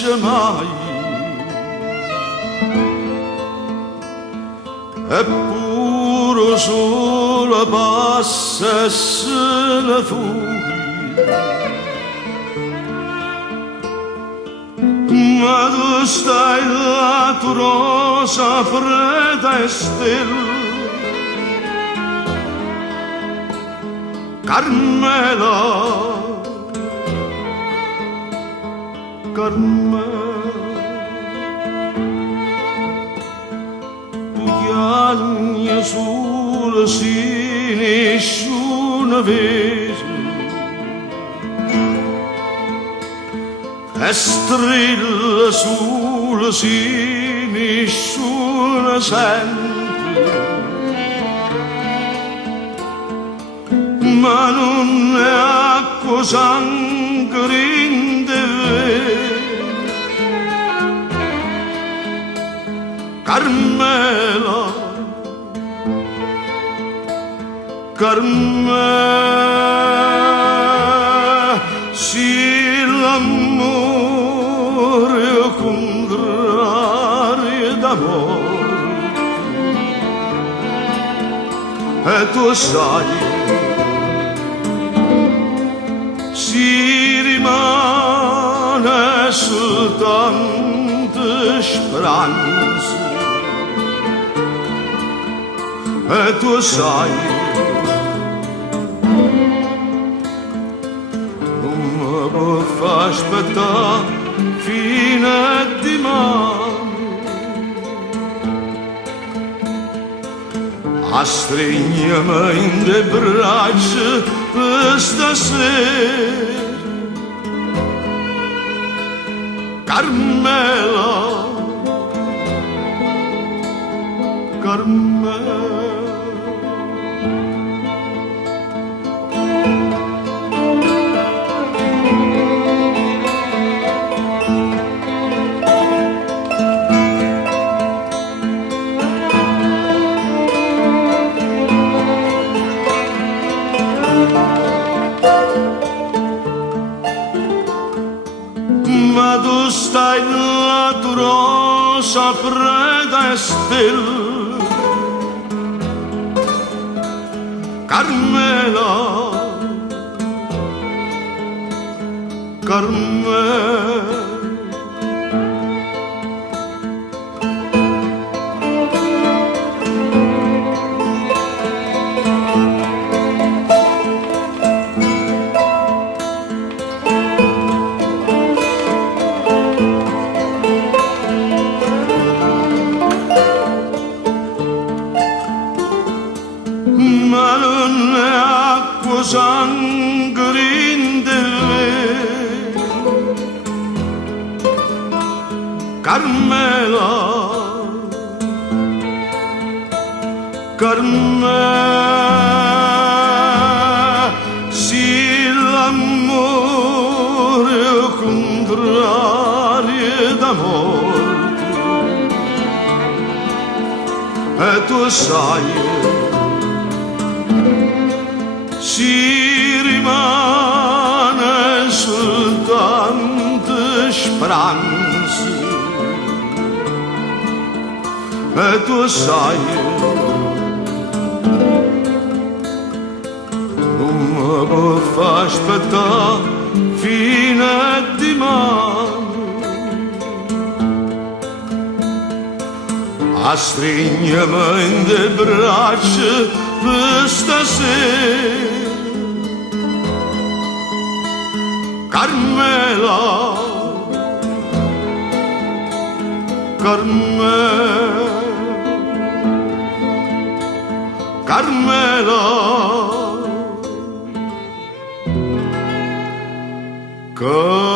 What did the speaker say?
finisce mai. Eppure solo passa e se ne fugge. Ma tu stai là, tu rosa fredda e stella, Carmela, Carmela, tu piangi sul sì, nessuno vede, e strilla sul sì, nessuno sente, ma non è acqua sangue in te. Carmela, Carmela, sì l'amore contrario d'amore, e tu sai si rimane soltanto speranza, e tu sai non mi può far aspettare fino a domani, a stringermi in le braccia per stasera. Carmela, Carmela. Ma tu stai là, tu rosa fredda e stella, Carmela, Carmela. Ma non è acqua sangue in te, Carmela, Carmela, sì l'amore contrario d'amore, e tu sai si rimane soltanto speranza, e tu sai non mi può far aspettare fino a domani, a stringermi in le braccia per stasera. Carmela, Carmela, Carmela, Carmela.